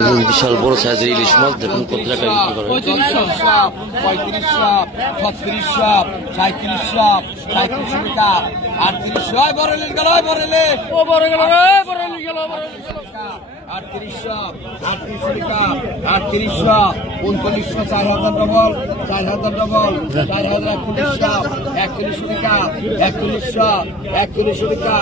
বিশাল বড় সাইজের ইলিশ মাছ দেখুন কত টাকা বিক্রি করে বড় গেল বড় ও বড় গেল বড় গেল আটত্রিশশো আটত্রিশশো টাকা আটত্রিশশো উনত্রিশশো চার হাজার ডবল চার হাজার ডবল চার হাজার একচল্লিশশো একচল্লিশশো টাকা একচল্লিশশো একচল্লিশশো টাকা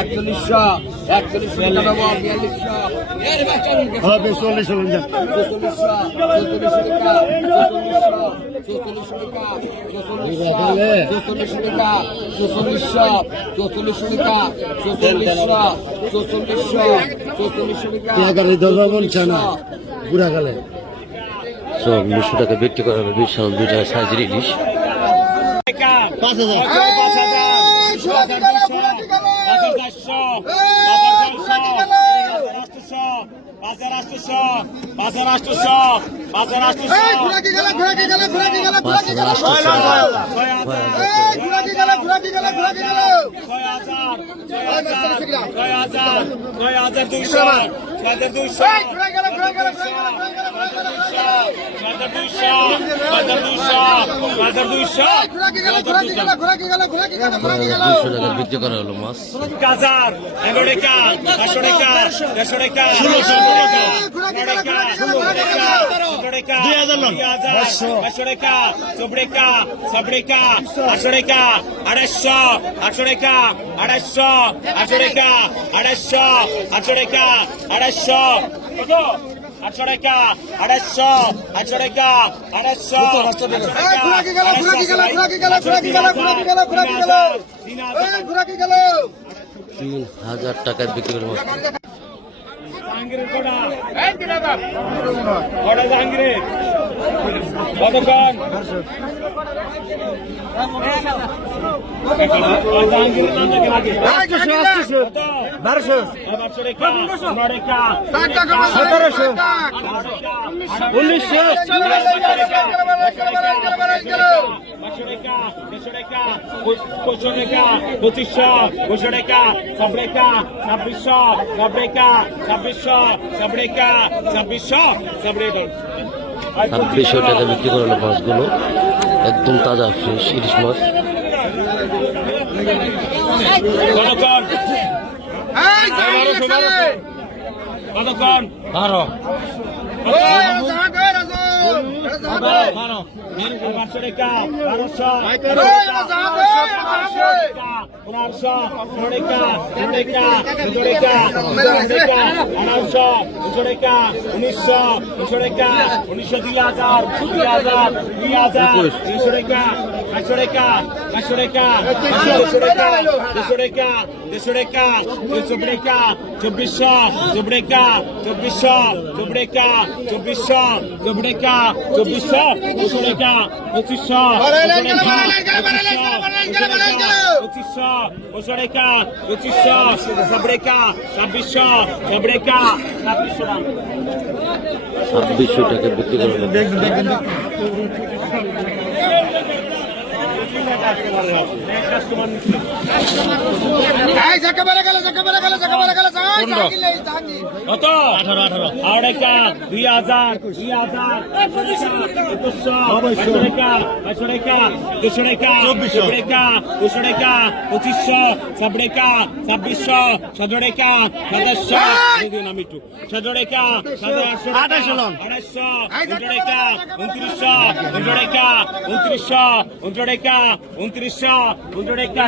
একচল্লিশশো একচল্লিশশো টাকা ডবল বিয়াল্লিশশো। বাচ্চা হ্যাঁ বেশ চল্লিশ হলেন যান এগারো দশ বলছে না বুড়া গেলে। চল্লিশশো টাকা বিক্রি করা হবে বিশাল দুইটা সাইজের ইলিশ। পাঁচ হাজার। পাঁচ হাজার আটশো ছয় হাজার। হাজার ছয় হাজার দুইশো ছয় হাজার দুইশো ছয় হাজার দুইশো ছয় হাজার দুইশো ছয় হাজার দুইশো দুইশো টাকা বিক্রি করা হলো মাছ হাজার এগারো টাকা একশো টাকা দেড়শো টাকা ষোলোশো টাকা একশো আড়াইশো আটশো আড়াইশো আটশো আড়াইশো আটশো টাকা আড়াইশো আটশো টাকা আড়াইশো তিন হাজার টাকায় বিক্রি করে জাহাঙ্গীরের কোটা। কোটা জাহাঙ্গীরের। কতক্ষণ সতেরোশো। উনিশশো। পঁচিশশো পঁচিশশো পঁচিশশো রেখা সব রেখা ছাব্বিশশো সব রেখা ছাব্বিশশো সব রেখা ছাব্বিশশো সব রেখা ছাব্বিশশো টাকা বিক্রি করে হলো মাছগুলো একদম তাজা ফ্রেশ ইলিশ মাছ বারো বারোশো রেখা চোদ্দ রেখা রেখা আঠারোশো দুশো রেখা উনিশশো রেখা উনিশশো দুই হাজার দুই হাজার দুই হাজার তিনশো রেখা একশো রেখা একশো রেখা দুশো রেখা দুশো রেখা দুশো রেখা দুশো রেখা চব্বিশশো চব্বিশ রেখা চব্বিশশো চব্বিশ রেখা চব্বিশশো চব্বিশ রেখা চব্বিশশো দুশো রেখা পঁচিশশো পঁচিশশো দুশো রেখা পঁচিশশো সব রেখা ছাব্বিশশো সব রেখা ছাব্বিশশো ছাব্বিশশো টাকা বিক্রি করে হলো কত? আঠারো আঠারো। আড়াইকা দুই হাজার দুই হাজার চতুর্শো পাঁচশো রেখা পাঁচশো রেখা দুশো রেখা চব্বিশশো। রেখা দুশো রেখা পঁচিশশো সব রেখা ছাব্বিশশো সতেরো রেখা সাতাশশো। দিন আমি একটু। সতেরো রেখা সাতাশশো আঠাশশো আড়াইশো উনত্রিশ রেখা উনত্রিশশো উনত্রিশ রেখা উনত্রিশশো উনত্রিশ রেখা উনত্রিশশো উনত্রিশ রেখা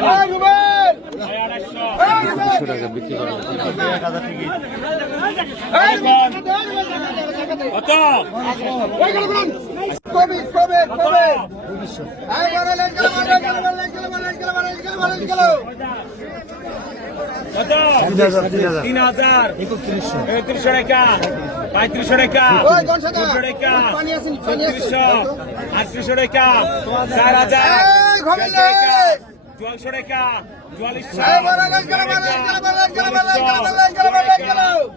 আড়াইশো টাকা বিক্রি করে কত কত তিন হাজার একত্রিশশো টাকা পঁয়ত্রিশশো টাকা চোদ্দশো টাকা ছত্রিশশো আটত্রিশশো টাকা চার হাজার চুয়াল্লিশশো টাকা চুয়াল্লিশশো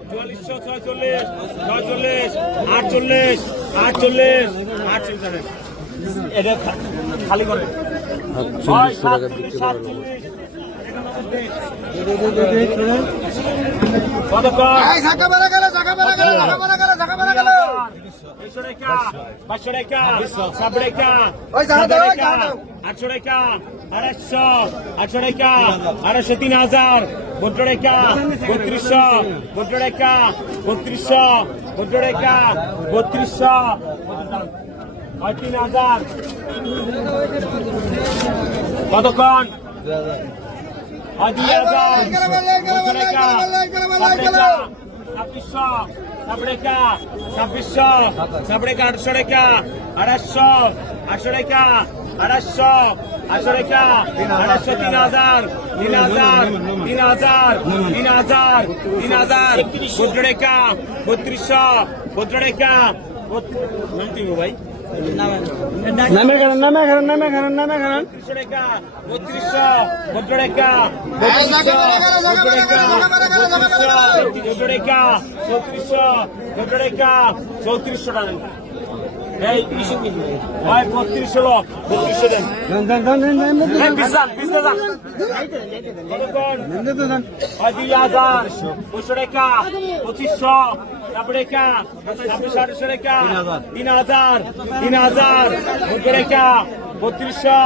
চুয়াল্লিশশো ছয়চল্লিশ ছয়চল্লিশ আটচল্লিশ আটচল্লিশ আটচল্লিশ এটা খালি করে চল্লিশশো টাকা বিক্রি আটশো টাকা আড়াইশো আটশো টাকা আড়াইশো তিন হাজার বত্র টাকা বত্রিশশো বত্র টাকা বত্রিশশো বত্র টাকা বত্রিশশো তিন হাজার কতক্ষণ হাজার টাকা সাত টাকা ছাব্বিশশো সাবড়েকা ছাব্বিশশো সাবড়েকা আটশো টাকা আড়াইশো, আটশো টাকা আড়াইশো, আটশো টাকা আড়াইশো, তিন হাজার তিন হাজার তিন হাজার তিন হাজার তিন হাজার ভদ্র বত্রিশশো ভাই? নামে খান নামে খান নামে খান নামে খান চৌত্রিশশো টাকা এই ভাই বত্রিশশো লোক বত্রিশশো দেন বিশাল বিশাল দুই হাজার দুশো টাকা পঁচিশশো তারপরে রেখা ছাব্বিশ আটশো রেখা তিন হাজার তিন হাজার মধ্য রেখা বত্রিশশো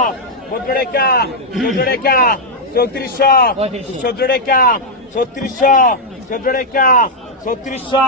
মধ্য রেখা মধ্য রেখা চৌত্রিশশো চোদ্দ রেখা ছত্রিশশো চোদ্দ রেখা ছত্রিশশো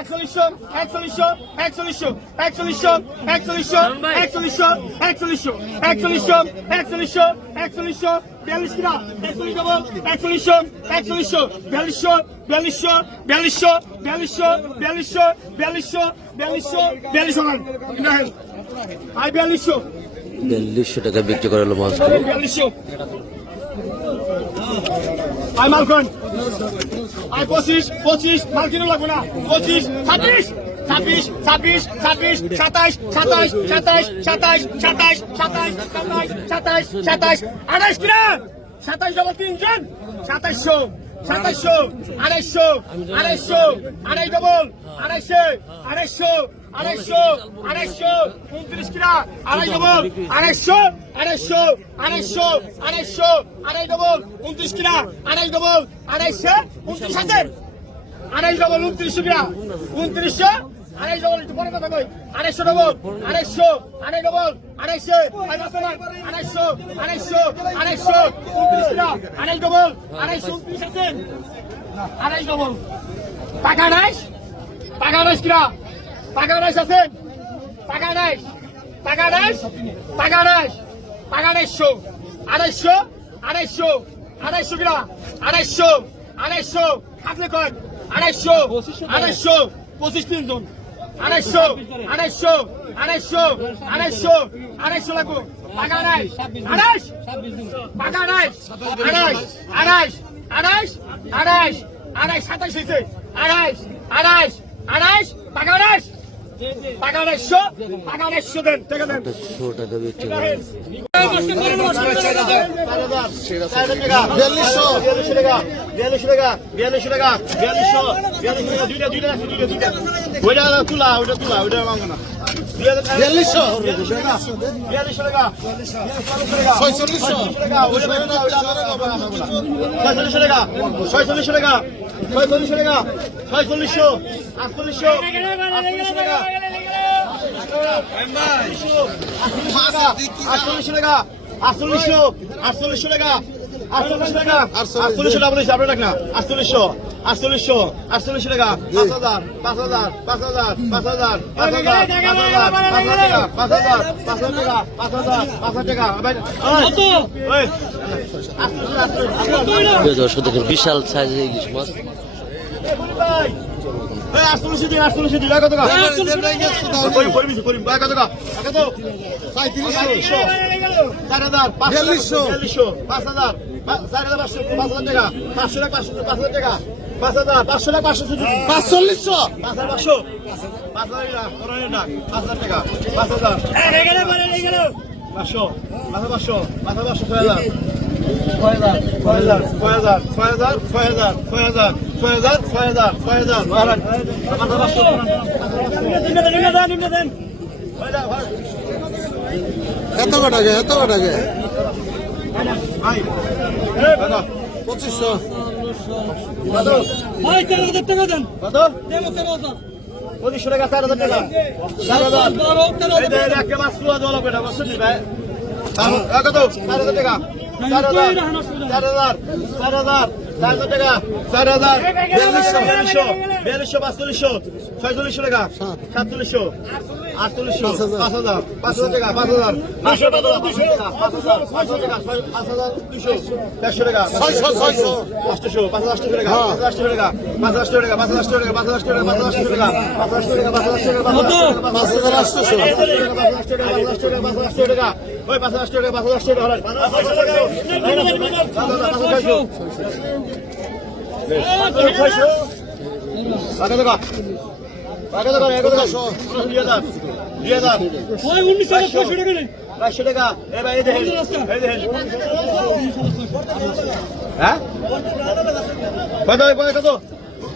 একচল্লিশশো একচল্লিশশো একচল্লিশশো একচল্লিশশো একচল্লিশশো একচল্লিশশো একচল্লিশশো একচল্লিশশো একচল্লিশশো একচল্লিশশো বিয়াল্লিশ কিনা একচল্লিশ ডবল একচল্লিশশো একচল্লিশশো বিয়াল্লিশশো বিয়াল্লিশশো বিয়াল্লিশশো বিয়াল্লিশশো বিয়াল্লিশশো বিয়াল্লিশশো বিয়াল্লিশশো বিয়াল্লিশশো আই বিয়াল্লিশশো বিয়াল্লিশশো টাকা বিক্রি করা হলো মাছগুলো বিয়াল্লিশশো আই মালকন। আই পঁচিশ পঁচিশ মাল কিনো লাগবে না। পঁচিশ, ছাব্বিশ। ছাব্বিশ ছাব্বিশ ছাব্বিশ, সাতাইশ সাতাইশ সাতাইশ সাতাইশ সাতাইশ সাতাইশ সাতাইশ সাতাইশ সাতাইশ আঠাইশ কিনা? সাতাইশ ডবল তিনজন সাতাইশশো সাতাইশশো আড়াইশো আড়াইশো আড়াই ডবল আড়াইশো আড়াইশো আড়াইশো আড়াইশো, উনত্রিশ কিনা আড়াই ডবল, আড়াইশো আড়াইশো আড়াইশো আড়াইশো, আড়াই ডবল, উনত্রিশ কিনা আড়াই ডবল, আড়াইশো, উনত্রিশ আছে? আড়াই ডবল, উনত্রিশ কিনা উনত্রিশশো, আড়াই ডবল, একটু পরে কথা কই। আড়াইশো ডবল, আড়াইশো, আড়াই ডবল, আড়াইশো আড়াইশো আড়াইশো আড়াইশো, উনত্রিশ কিনা আড়াই ডবল, আড়াইশো, উনত্রিশ আছে? আড়াই ডবল। টাকা নাই? টাকা নাই কিনা টাকা নাই আছে টাকা নাই। টাকা নাই। টাকা নাই। টাকা নাইশো আড়াইশো। আড়াইশো। আড়াইশো কিনা? আড়াইশো। আড়াইশো। থাকলে কয়? আড়াইশো। আড়াইশো। পঁচিশ তিনজন। আড়াইশো। আড়াইশো। আড়াইশো। আড়াইশো। আড়াইশো লাগবো। টাকা নাই। আড়াইশ। টাকা নাই। আড়াইশ। আড়াইশ। আড়াইশ। আড়াইশ। আড়াইশ। সাতাইশ হয়েছে আড়াইশ। আড়াইশ। আড়াইশ। টাকা আড়াইশ। টাকা দেড়শো টাকা দেড়শো দেন টাকা দেন। দেড়শো টাকা বিক্রি ছয়চল্লিশ টাকা ছয়চল্লিশ টাকা ছয়চল্লিশশো টাকা ছয়চল্লিশশো আটচল্লিশশো আটচল্লিশশো টাকা আটচল্লিশশো টাকা আটচল্লিশশো আটচল্লিশশো টাকা আটচল্লিশশো টাকা আটচল্লিশশো টাকা বলেছি আপনার টাকা আটচল্লিশশো আটচল্লিশশো আটচল্লিশশো টাকা পাঁচ হাজার পাঁচ হাজার পাঁচ হাজার পাঁচ হাজার পাঁচ হাজার পাঁচ হাজার পাঁচ হাজার পাঁচ হাজার টাকা পাঁচ হাজার পাঁচ হাজার টাকা পাঁচ হাজার টাকা প্রিয় দর্শক দেখেন বিশাল সাইজের ইলিশ মাছ পাঁচচল্লিশশো পাঁচ হাজার পাঁচশো পাঁচ হাজার পাঁচশো পাঁচ হাজার পাঁচশো পাঁচ হাজার পাঁচশো পাঁচ হাজার পাঁচশো ছয় হাজার এত কটাকে এত কটাকে? পঁচিশশো। টাকা দেন। পঁচিশশো টাকা চার হাজার টাকা। চার হাজার। একেবারে সুয়া জল হবে না বসে ভাই কত চার হাজার টাকা। চার হাজার চার হাজার চার হাজার চার হাজার টাকা চার সাতচল্লিশশো। আটচল্লিশশো পাঁচ হাজার পাঁচ হাজার টাকা পাঁচ হাজার পাঁচশো টাকা পাঁচ হাজার পাঁচশো টাকা পাঁচ হাজার দুশো চারশো টাকা ছয়শো ছয়শো আটশোশো পাঁচ হাজার আটশো টাকা পাঁচ হাজার টাকা পাঁচ হাজার টাকা পাঁচ হাজার টাকা পাঁচ হাজার টাকা পাঁচ হাজার টাকা পাঁচ হাজার টাকা পাঁচ হাজার টাকা পাঁচ হাজার আটশোশো পাঁচ হাজার টাকা পাঁচ হাজার টাকা পাঁচ হাজার টাকা পাঁচ হাজার টাকা পাঁচ হাজার টাকা পাঁচ হাজার টাকা ছয়শো টাকা টাকা টাকা টাকা টাকা দুই হাজার পাঁচশো। টাকা এ ভাই এই দেখেন। এই দেখেন। হ্যাঁ? কত কত?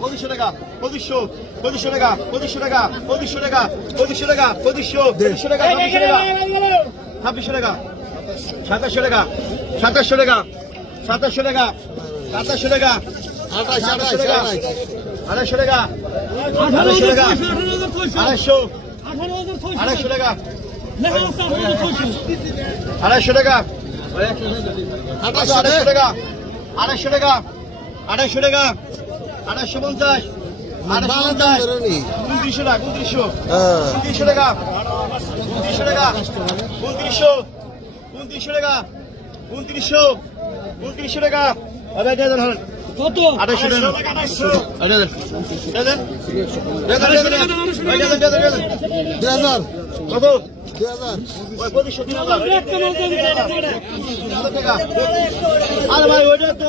পঁচিশশো টাকা পঁচিশশো পঁচিশশো টাকা পঁচিশশো টাকা পঁচিশশো টাকা পঁচিশশো টাকা পঁচিশশো পঁচিশশো টাকা ছাব্বিশশো টাকা। ছাব্বিশশো টাকা সাতাশশো টাকা সাতাশশো টাকা সাতাশশো টাকা সাতাশশো টাকা আঠাশ আঠাশ আঠাশশো টাকা আঠাশ। আড়াইশো টাকা আড়াইশো টাকা আড়াইশো আড়াইশো টাকা আড়াইশো টাকা আড়াইশো টাকা আড়াইশো টাকা আড়াইশো টাকা আড়াইশো পঞ্চাশ উনত্রিশশো টাকা উনত্রিশশো উনত্রিশশো টাকা উনত্রিশশো টাকা উনত্রিশশো উনত্রিশশো টাকা উনত্রিশশো উনত্রিশশো টাকা কত? আঠাশশো টাকা কত আর ভাই ওইটা তো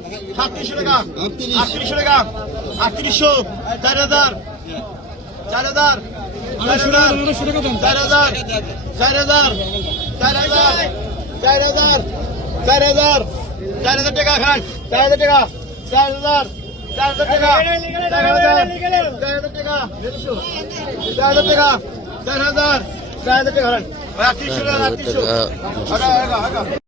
সাতত্রিশশো টাকা আটত্রিশশো টাকা আটত্রিশশো চার হাজার চার হাজার চার হাজার চার হাজার চার হাজার চার হাজার চার হাজার চার হাজার টাকা খান চার হাজার টাকা চার হাজার চার হাজার টাকা চার হাজার চার হাজার টাকা চার হাজার টাকা চার হাজার চার হাজার টাকা খান আটত্রিশশো টাকা আটত্রিশশো